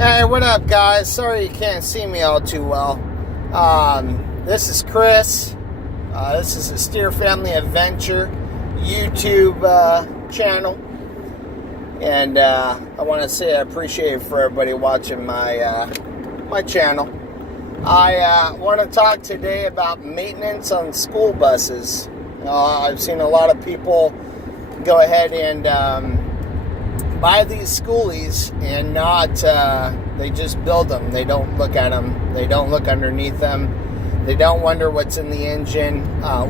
Hey, what up, guys? Sorry you can't see me all too well. This is Chris. This is a Steer Family Adventure YouTube channel. And I want to say I appreciate it for everybody watching my channel. I want to talk today about maintenance on school buses. I've seen a lot of people go ahead and buy these Skoolies and not, they just build them. They don't look at them. They don't look underneath them. They don't wonder what's in the engine,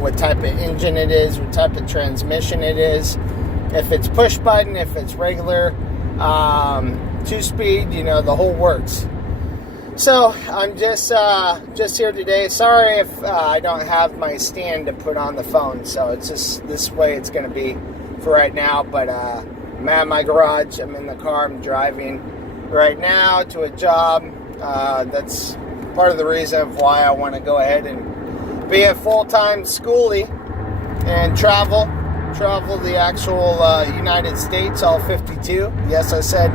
what type of engine it is, what type of transmission it is, if it's push button, if it's regular, 2-speed, the whole works. So I'm just here today. Sorry if I don't have my stand to put on the phone. So it's just this way it's going to be for right now. But I'm at my garage. I'm in the car. I'm driving right now to a job. That's part of the reason of why I want to go ahead and be a full-time schoolie and travel the actual United States, all 52. Yes, I said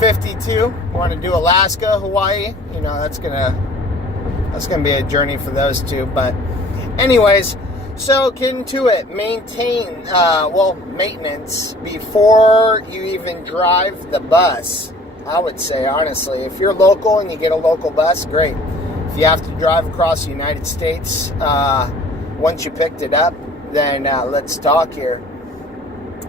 52. Want to do Alaska, Hawaii. That's gonna be a journey for those two. But anyways, so get into it. Maintenance before you even drive the bus. I would say, honestly, if you're local and you get a local bus, great. If you have to drive across the United States once you picked it up, then let's talk here.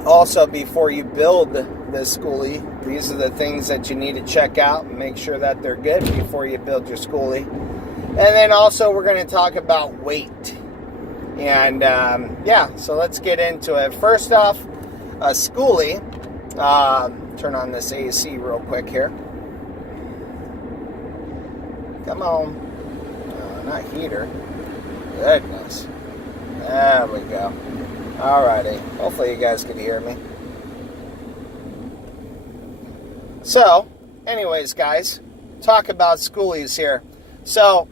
Also, before you build the schoolie, these are the things that you need to check out and make sure that they're good before you build your schoolie. And then also we're going to talk about weight. And so let's get into it. First off, a schoolie. Turn on this AC real quick here. Come on. Not heater. Goodness. There we go. Alrighty. Hopefully you guys can hear me. So, anyways, guys, talk about schoolies here. So,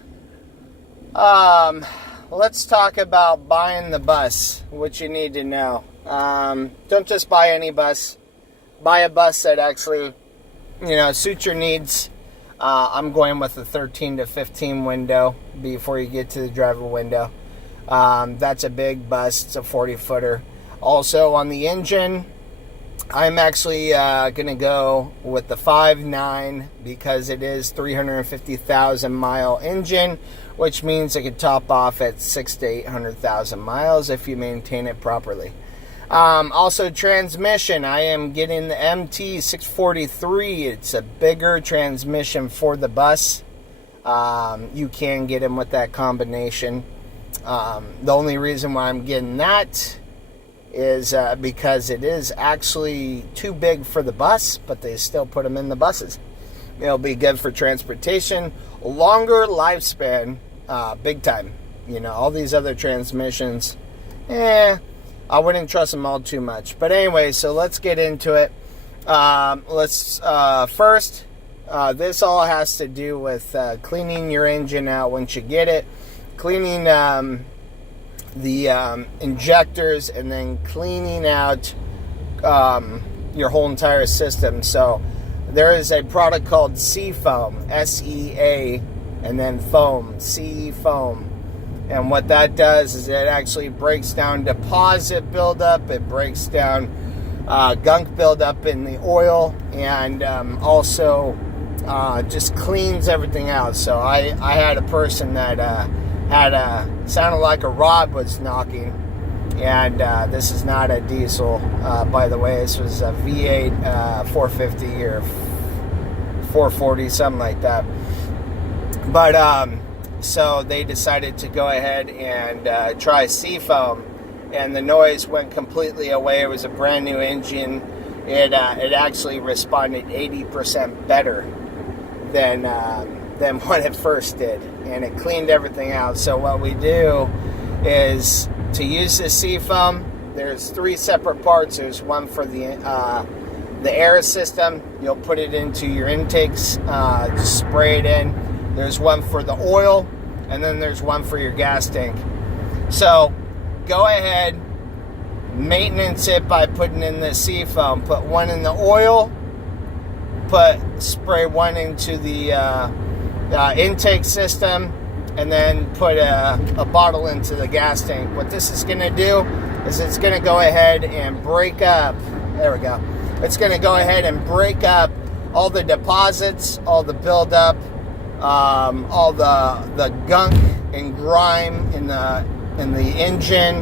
let's talk about buying the bus, what you need to know. Don't just buy any bus. Buy a bus that actually, suits your needs. I'm going with a 13 to 15 window before you get to the driver window. That's a big bus. It's a 40-footer. Also, on the engine, I'm actually going to go with the 5.9 because it is 350,000 mile engine, which means it could top off at 600,000 to 800,000 miles if you maintain it properly. Also, transmission. I am getting the MT643. It's a bigger transmission for the bus. You can get them with that combination. The only reason why I'm getting that is because it is actually too big for the bus, but they still put them in the buses. It'll be good for transportation, longer lifespan, big time. All these other transmissions, I wouldn't trust them all too much. But anyway, so let's get into it. First, this all has to do with cleaning your engine out once you get it, cleaning the injectors, and then cleaning out your whole entire system. So there is a product called Seafoam, SEA, and then foam, Seafoam. And what that does is it actually breaks down deposit buildup. It breaks down gunk buildup in the oil, and also just cleans everything out. So I had a person that sounded like a rod was knocking, and this is not a diesel, by the way. This was a V8 450 or 440, something like that. But so they decided to go ahead and try Seafoam, and the noise went completely away. It was a brand new engine. It actually responded 80% better than what it first did, and it cleaned everything out. So what we do is, to use the Seafoam, there's 3 separate parts. There's one for the air system. You'll put it into your intakes, just spray it in. There's one for the oil, and then there's one for your gas tank. So go ahead, maintenance it by putting in the Seafoam. Put one in the oil, spray one into the intake system, and then put a bottle into the gas tank. What this is going to do is it's going to go ahead and break up. There we go. It's going to go ahead and break up all the deposits, all the buildup, all the gunk and grime in the engine,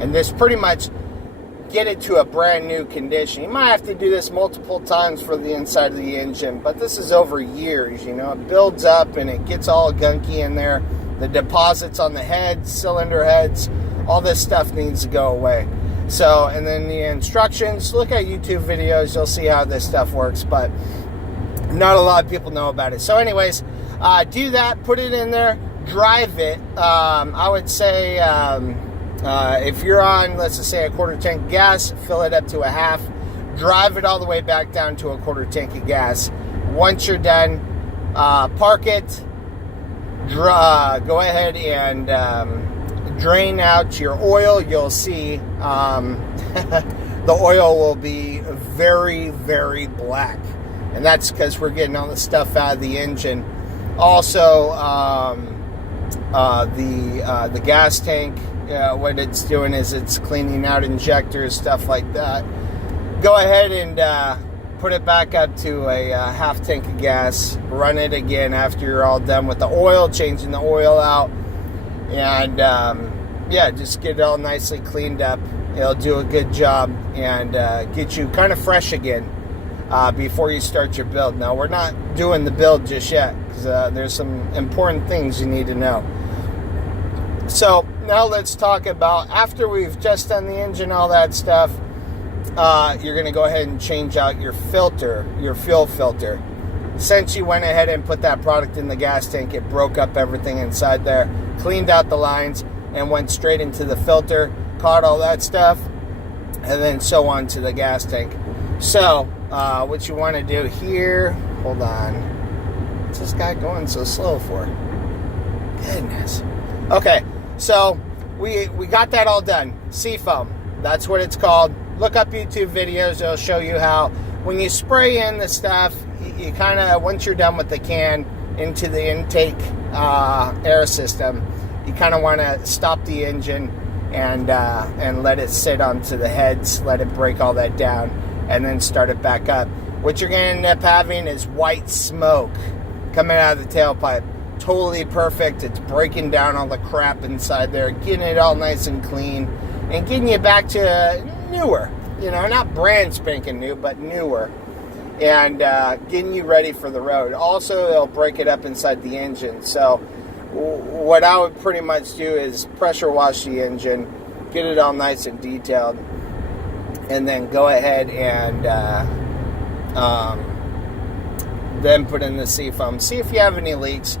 and this pretty much get it to a brand new condition. You might have to do this multiple times for the inside of the engine, but this is over years. You know, it builds up and it gets all gunky in there. The deposits on the heads, cylinder heads, all this stuff needs to go away. So, and then the instructions, look at YouTube videos, you'll see how this stuff works, but not a lot of people know about it. So anyways, do that, put it in there, drive it. I would say, if you're on, let's just say, a quarter tank of gas, fill it up to a half, drive it all the way back down to a quarter tank of gas. Once you're done, park it, go ahead and drain out your oil. You'll see the oil will be very, very black, and that's because we're getting all the stuff out of the engine. Also, the gas tank, what it's doing is it's cleaning out injectors, stuff like that. Go ahead and put it back up to a half tank of gas. Run it again after you're all done with the oil, changing the oil out, and yeah, just get it all nicely cleaned up. It'll do a good job and get you kind of fresh again before you start your build. Now, we're not doing the build just yet because there's some important things you need to know. So now let's talk about, after we've just done the engine, all that stuff, you're going to go ahead and change out your filter, your fuel filter. Since you went ahead and put that product in the gas tank, it broke up everything inside there, cleaned out the lines, and went straight into the filter, caught all that stuff, and then so on to the gas tank. So, what you want to do here, hold on. What's this guy going so slow for? Goodness. Okay, so we got that all done. Seafoam, that's what it's called. Look up YouTube videos, it'll show you how, when you spray in the stuff, you kind of, once you're done with the can, into the intake air system, you kind of want to stop the engine and let it sit onto the heads, let it break all that down, and then start it back up. What you're going to end up having is white smoke coming out of the tailpipe. Totally perfect. It's breaking down all the crap inside there, getting it all nice and clean, and getting you back to newer. You know, not brand spanking new, but newer. And getting you ready for the road. Also, it'll break it up inside the engine. So what I would pretty much do is pressure wash the engine, get it all nice and detailed, and then go ahead and then put in the seafoam. See if you have any leaks.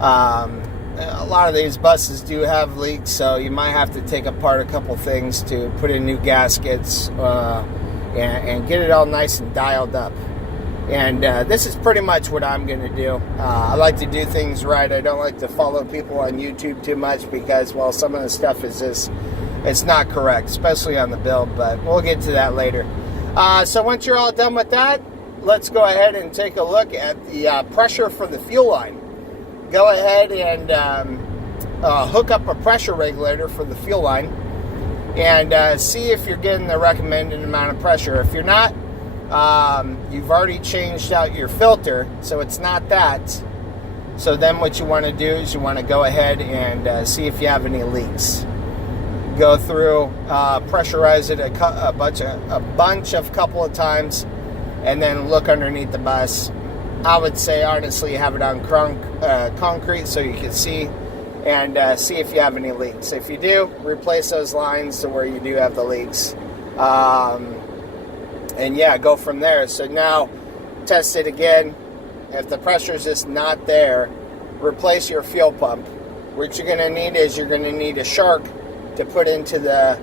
A lot of these buses do have leaks, so you might have to take apart a couple things to put in new gaskets and get it all nice and dialed up. And this is pretty much what I'm going to do. I like to do things right. I don't like to follow people on YouTube too much because, well, some of the stuff is just, it's not correct, especially on the build, but we'll get to that later. So once you're all done with that, let's go ahead and take a look at the pressure for the fuel line. Go ahead and hook up a pressure regulator for the fuel line and see if you're getting the recommended amount of pressure. If you're not, you've already changed out your filter, so it's not that. So then what you want to do is you want to go ahead and see if you have any leaks. Go through, pressurize it a couple of times, and then look underneath the bus. I would say, honestly, have it on concrete so you can see, and see if you have any leaks. If you do, replace those lines to where you do have the leaks. And yeah, go from there. So now, test it again. If the pressure is just not there, replace your fuel pump. What you're going to need is you're going to need a shark to put into the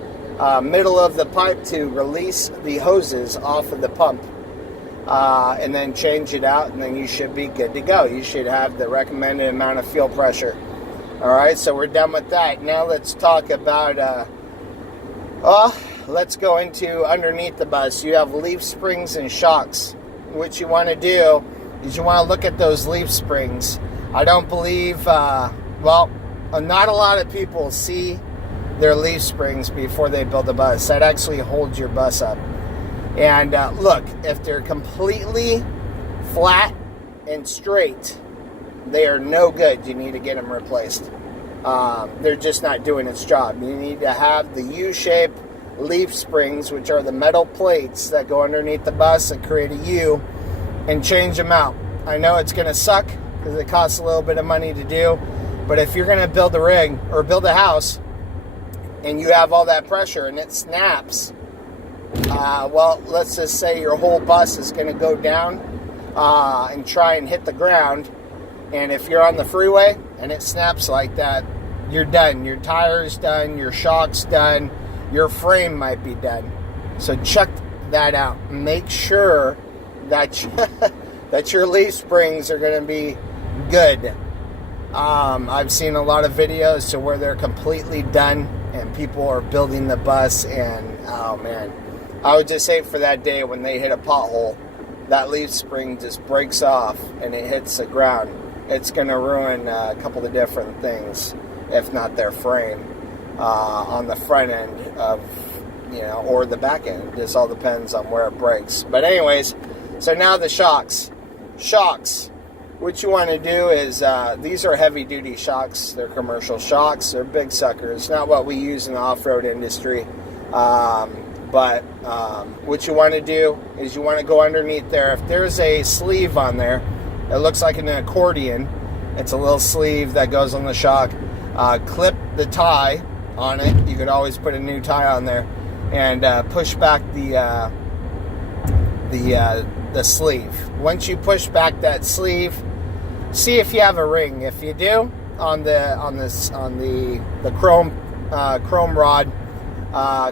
middle of the pipe to release the hoses off of the pump. And then change it out, and then you should be good to go. You should have the recommended amount of fuel pressure. Alright, so we're done with that. Now let's talk about, let's go into underneath the bus. You have leaf springs and shocks. what you want to do is you want to look at those leaf springs. I don't believe, not a lot of people see their leaf springs before they build a bus. That actually holds your bus up. And look, if they're completely flat and straight, they are no good. You need to get them replaced. They're just not doing its job. You need to have the U-shaped leaf springs, which are the metal plates that go underneath the bus that create a U, and change them out. I know it's going to suck because it costs a little bit of money to do, but if you're going to build a rig or build a house and you have all that pressure and it snaps, let's just say your whole bus is going to go down and try and hit the ground. And if you're on the freeway and it snaps like that, you're done. Your tire's done, your shock's done, your frame might be done. So check that out. Make sure that that your leaf springs are going to be good. I've seen a lot of videos to where they're completely done and people are building the bus, and oh man, I would just hate for that day when they hit a pothole, that leaf spring just breaks off and it hits the ground. It's going to ruin a couple of different things, if not their frame, on the front end of, or the back end. It just all depends on where it breaks. But anyways, so now the shocks. Shocks. What you want to do is, these are heavy-duty shocks. They're commercial shocks. They're big suckers. Not what we use in the off-road industry. But what you want to do is you want to go underneath there. If there's a sleeve on there, it looks like an accordion. It's a little sleeve that goes on the shock. Clip the tie on it. You could always put a new tie on there, and push back the sleeve. Once you push back that sleeve, see if you have a ring. If you do, on the chrome rod,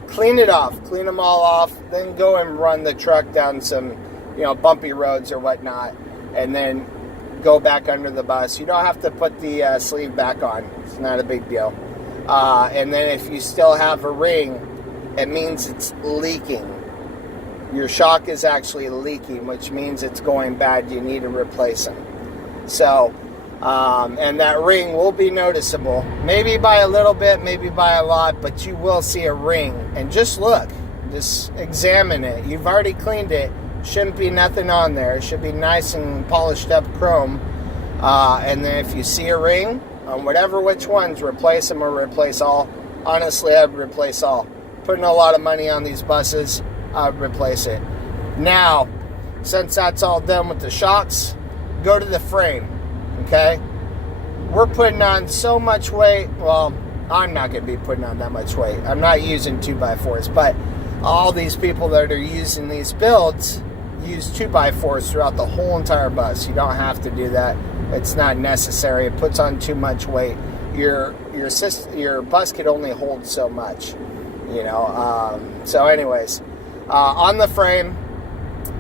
clean it off. Clean them all off. Then go and run the truck down some bumpy roads or whatnot, and then go back under the bus. You don't have to put the sleeve back on. It's not a big deal. And then if you still have a ring, it means it's leaking. Your shock is actually leaking, which means it's going bad. You need to replace them. So, and that ring will be noticeable. Maybe by a little bit, maybe by a lot, but you will see a ring. And just look. Just examine it. You've already cleaned it. Shouldn't be nothing on there. It should be nice and polished up chrome. And then if you see a ring on which ones, replace them or replace all. Honestly, I'd replace all. Putting a lot of money on these buses, I'd replace it. Now, since that's all done with the shocks, go to the frame. Okay? We're putting on so much weight. Well, I'm not going to be putting on that much weight. I'm not using 2x4s, but all these people that are using these builds use 2x4s throughout the whole entire bus. You don't have to do that. It's not necessary. It puts on too much weight. Your bus could only hold so much, So anyways, on the frame,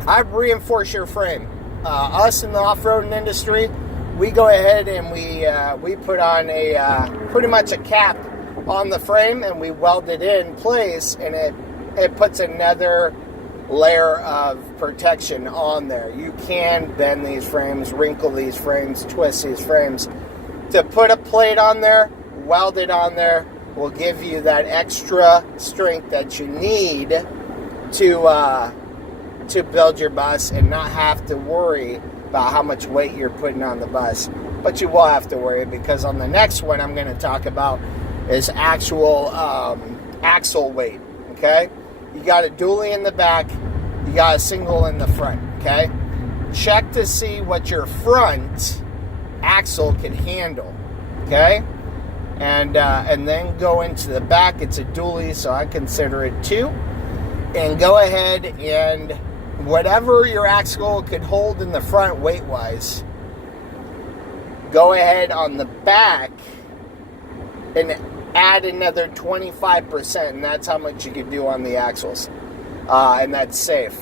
I reinforce your frame. Us in the off-roading industry, we go ahead and we put on pretty much a cap on the frame, and we weld it in place, and it puts another layer of protection on there. You can bend these frames, wrinkle these frames, twist these frames. To put a plate on there, weld it on there, will give you that extra strength that you need to build your bus and not have to worry about how much weight you're putting on the bus. But you will have to worry, because on the next one I'm going to talk about is actual axle weight. Okay? You got a dually in the back, you got a single in the front, okay? Check to see what your front axle can handle, okay? And then go into the back. It's a dually, so I consider it 2. And go ahead and whatever your axle could hold in the front weight-wise, go ahead on the back and add another 25%, and that's how much you can do on the axles, and that's safe.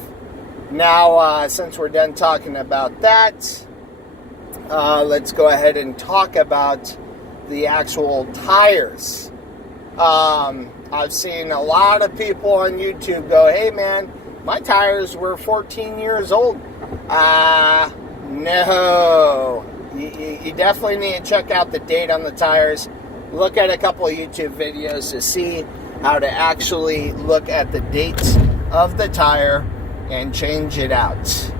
Now, since we're done talking about that, let's go ahead and talk about the actual tires. I've seen a lot of people on YouTube go, hey man, my tires were 14 years old. No. You definitely need to check out the date on the tires. Look at a couple of YouTube videos to see how to actually look at the dates of the tire and change it out.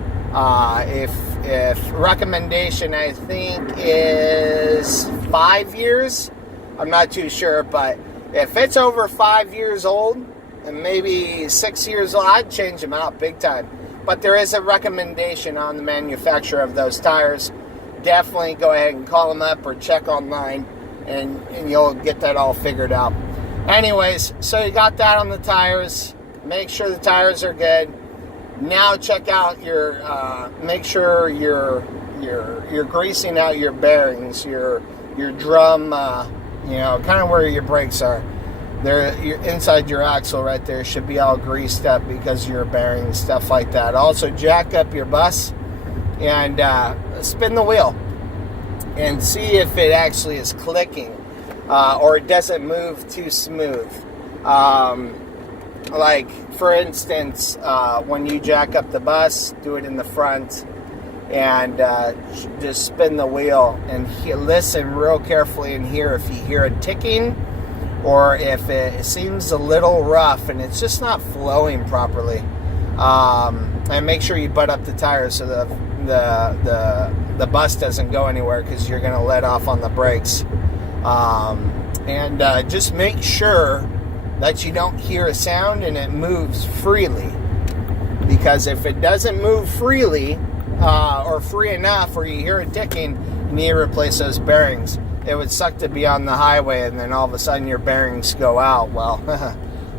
If recommendation, I think, is 5 years. I'm not too sure, but if it's over 5 years old and maybe 6 years old, I'd change them out big time. But there is a recommendation on the manufacturer of those tires. Definitely go ahead and call them up or check online, and you'll get that all figured out. Anyways, so you got that on the tires. Make sure the tires are good. Now check out your, make sure you're greasing out your bearings, your drum, kind of where your brakes are. They're inside your axle right there should be all greased up because of your bearings, stuff like that. Also, jack up your bus and spin the wheel and see if it actually is clicking or it doesn't move too smooth. Like, for instance, when you jack up the bus, do it in the front and just spin the wheel and listen real carefully and hear if you hear it ticking or if it seems a little rough and it's just not flowing properly. And make sure you butt up the tires so the bus doesn't go anywhere because you're going to let off on the brakes. And just make sure that you don't hear a sound and it moves freely. Because if it doesn't move freely or free enough or you hear it ticking, you need to replace those bearings. It would suck to be on the highway and then all of a sudden your bearings go out. Well,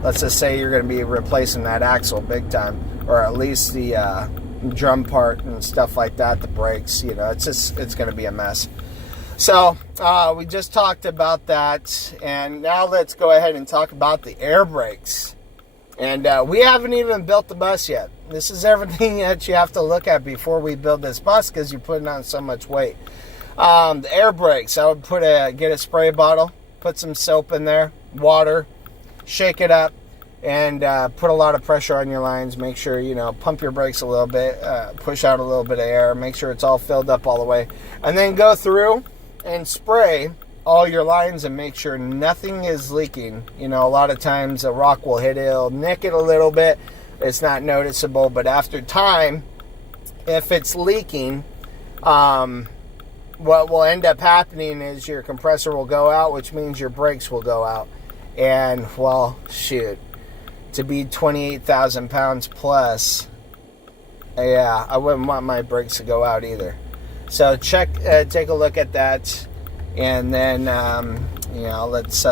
let's just say you're going to be replacing that axle big time, or at least the drum part and stuff like that, the brakes. It's going to be a mess. So we just talked about that, and now let's go ahead and talk about the air brakes. And we haven't even built the bus yet. This is everything that you have to look at before we build this bus because you're putting on so much weight. The air brakes, I would get a spray bottle, put some soap in there, water, shake it up, and put a lot of pressure on your lines. Make sure, pump your brakes a little bit, push out a little bit of air, make sure it's all filled up all the way. And then go through and spray all your lines and make sure nothing is leaking. A lot of times a rock will hit it, it'll nick it a little bit. It's not noticeable, but after time, if it's leaking, what will end up happening is your compressor will go out, which means your brakes will go out. And, well, shoot, to be 28,000 pounds plus, yeah, I wouldn't want my brakes to go out either. So take a look at that, and then let's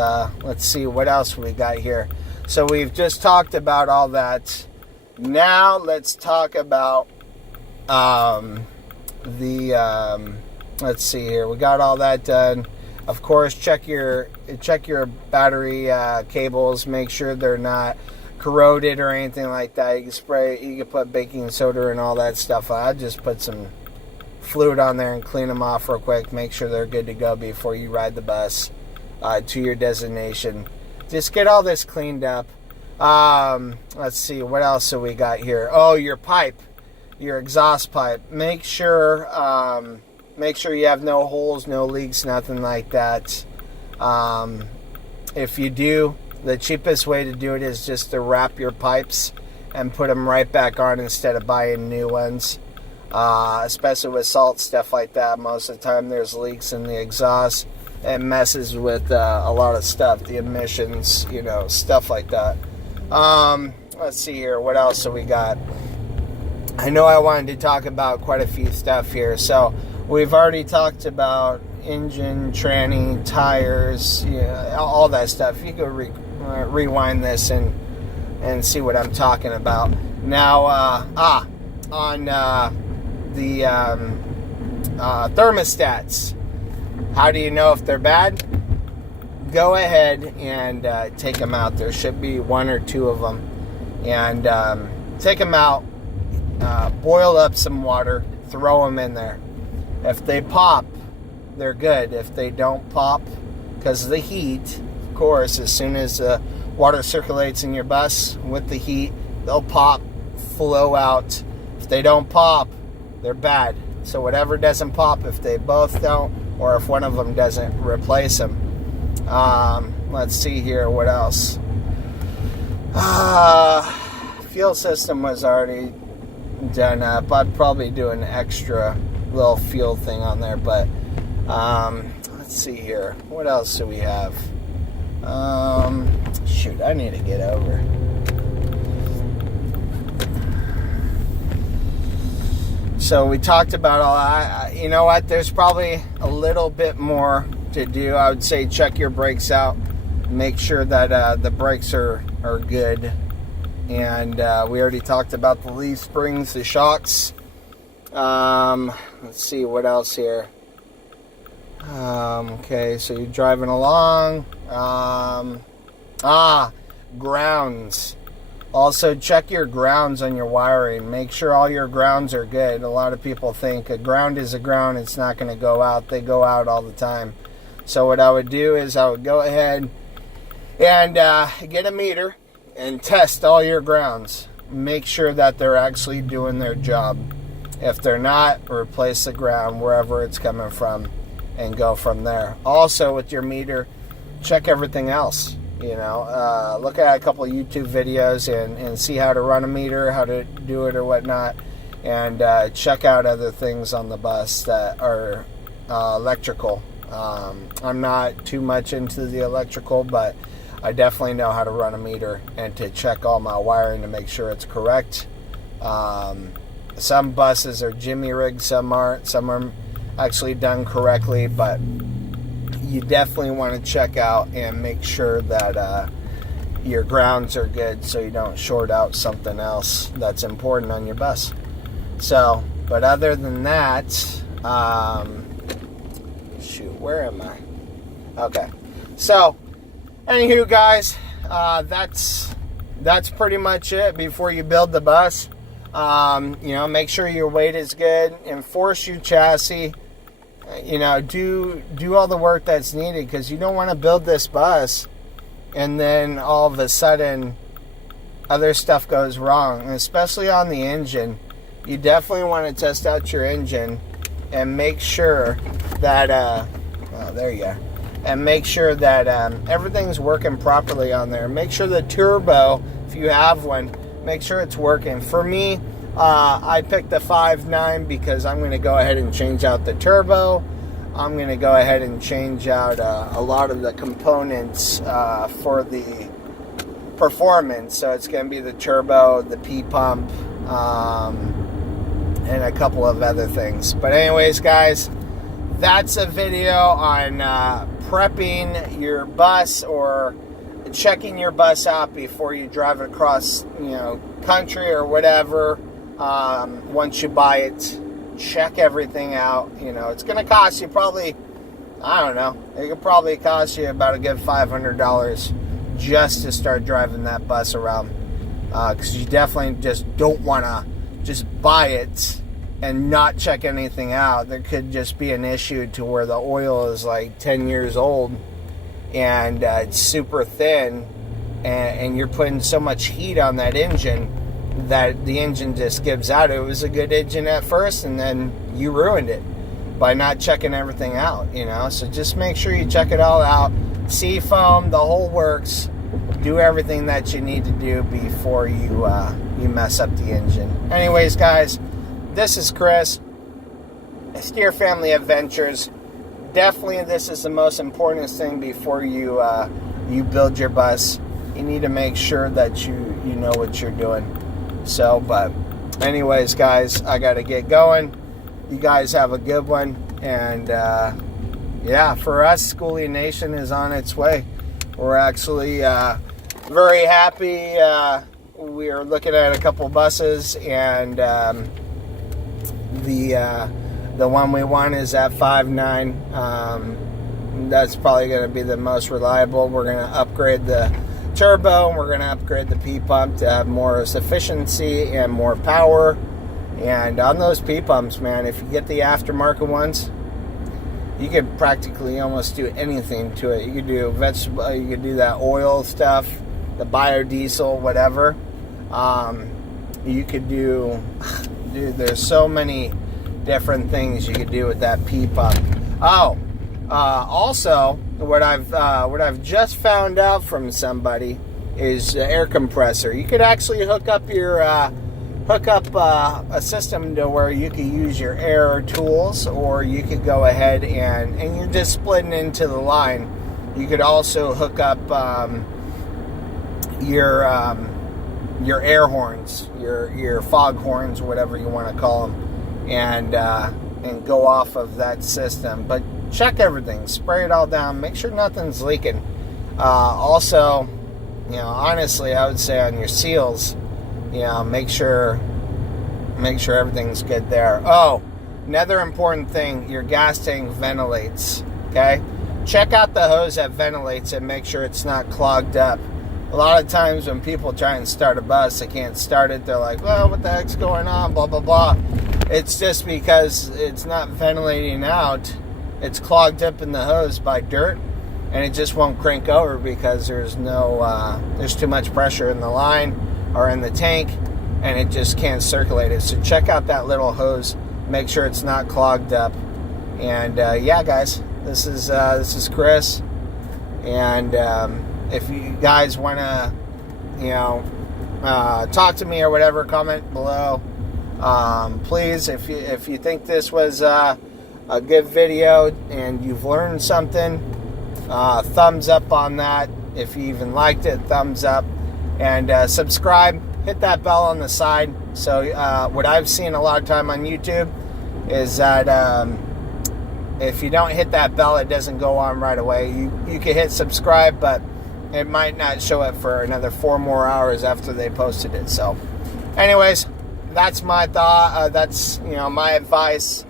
see what else we got here. So we've just talked about all that. Now let's talk about let's see here. We got all that done. Of course, check your battery cables. Make sure they're not corroded or anything like that. You can put baking soda and all that stuff. I'd just put some fluid on there and clean them off real quick. Make sure they're good to go before you ride the bus to your destination. Just get all this cleaned up. Let's see, what else have we got here? Oh, your pipe, your exhaust pipe. Make sure you have no holes, no leaks, nothing like that. If you do, the cheapest way to do it is just to wrap your pipes and put them right back on instead of buying new ones. Especially with salt, stuff like that. Most of the time there's leaks in the exhaust. It messes with a lot of stuff, the emissions, stuff like that. Let's see here, what else have we got? I know I wanted to talk about quite a few stuff here. So we've already talked about engine, tranny, tires, all that stuff. You can rewind this and see what I'm talking about. Now, on the thermostats, how do you know if they're bad? Go ahead and take them out. There should be one or two of them. And take them out, boil up some water, throw them in there. If they pop, they're good. If they don't pop, because of the heat, of course, as soon as the water circulates in your bus with the heat, they'll pop, flow out. If they don't pop, they're bad. So whatever doesn't pop, if they both don't, or if one of them doesn't, replace them. Let's see here, what else? Fuel system was already done up. I'd probably do an extra little fuel thing on there, but let's see here. What else do we have? Shoot, I need to get over. So we talked about all that. You know what? There's probably a little bit more to do. I would say check your brakes out. Make sure that the brakes are good. And we already talked about the leaf springs, the shocks. Let's see what else here. Okay, so you're driving along. Grounds. Also, check your grounds on your wiring. Make sure all your grounds are good. A lot of people think a ground is a ground. It's not going to go out. They go out all the time. So what I would do is I would go ahead and get a meter and test all your grounds. Make sure that they're actually doing their job. If they're not, replace the ground wherever it's coming from and go from there. Also, with your meter, check everything else. You know, look at a couple of YouTube videos and see how to run a meter, how to do it or whatnot, and check out other things on the bus that are electrical. I'm not too much into the electrical, but I definitely know how to run a meter and to check all my wiring to make sure it's correct. Some buses are jimmy rigged, some aren't. Some are actually done correctly, but you definitely want to check out and make sure that your grounds are good so you don't short out something else that's important on your bus. So, but other than that, shoot, where am I? Okay. So, anywho, guys, that's pretty much it before you build the bus. You know, make sure your weight is good. Enforce your chassis. You know, do all the work that's needed, because you don't want to build this bus and then all of a sudden other stuff goes wrong, especially on the engine. You definitely want to test out your engine and make sure that there you are, and make sure that everything's working properly on there. Make sure the turbo, if you have one, make sure it's working. For me, I picked the 5.9 because I'm going to go ahead and change out the turbo. I'm going to go ahead and change out a lot of the components for the performance. So it's going to be the turbo, the P-pump, and a couple of other things. But anyways, guys, that's a video on prepping your bus or checking your bus out before you drive it across, you know, country or whatever. Once you buy it, check everything out. You know, it's going to cost you probably, I don't know, it could probably cost you about a good $500 just to start driving that bus around. Because you definitely just don't want to just buy it and not check anything out. There could just be an issue to where the oil is like 10 years old and it's super thin, and you're putting so much heat on that engine that the engine just gives out. It was a good engine at first, and then you ruined it by not checking everything out, you know. So just make sure you check it all out. Seafoam, the whole works. Do everything that you need to do before you mess up the engine. Anyways, guys, this is Chris, Steer Family Adventures. Definitely, this is the most important thing before you build your bus. You need to make sure that you know what you're doing. So, but anyways, guys, I got to get going. You guys have a good one. And, yeah, for us, Skoolie Nation is on its way. We're actually very happy. We are looking at a couple buses, and the one we want is at 5.9. That's probably going to be the most reliable. We're going to upgrade the turbo, and we're going to upgrade the P-pump to have more efficiency and more power. And on those P-pumps, man, if you get the aftermarket ones, you could practically almost do anything to it. You could do vegetable, you could do that oil stuff, the biodiesel, whatever. You could do, dude, there's so many different things you could do with that P pump. Oh, also, what I've just found out from somebody is the air compressor. You could actually hook up a system to where you could use your air tools, or you could go ahead and you're just splitting into the line. You could also hook up your air horns, your fog horns, whatever you want to call them, and go off of that system. But check everything, spray it all down, make sure nothing's leaking. Also, honestly, I would say on your seals, make sure everything's good there. Oh, another important thing, your gas tank ventilates. Okay, check out the hose that ventilates and make sure it's not clogged up. A lot of times when people try and start a bus, they can't start it. They're like, well, what the heck's going on? Blah, blah, blah. It's just because it's not ventilating out. It's clogged up in the hose by dirt, and it just won't crank over because there's too much pressure in the line or in the tank, and it just can't circulate it. So check out that little hose. Make sure it's not clogged up. And yeah, guys, this is Chris. And if you guys want to, talk to me or whatever, comment below. Please, if you think this was a good video and you've learned something, thumbs up on that. If you even liked it, thumbs up. And subscribe. Hit that bell on the side. So what I've seen a lot of time on YouTube is that if you don't hit that bell, it doesn't go on right away. You can hit subscribe, but it might not show it for another 4 more hours after they posted it. So anyways, that's my thought. That's my advice.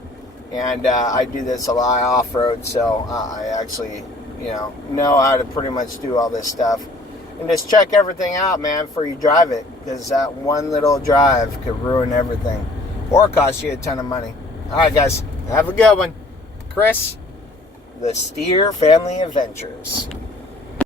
And I do this a lot off-road, so I actually know how to pretty much do all this stuff. And just check everything out, man, before you drive it, because that one little drive could ruin everything or cost you a ton of money. All right, guys, have a good one. Chris, the Steer Family Adventures.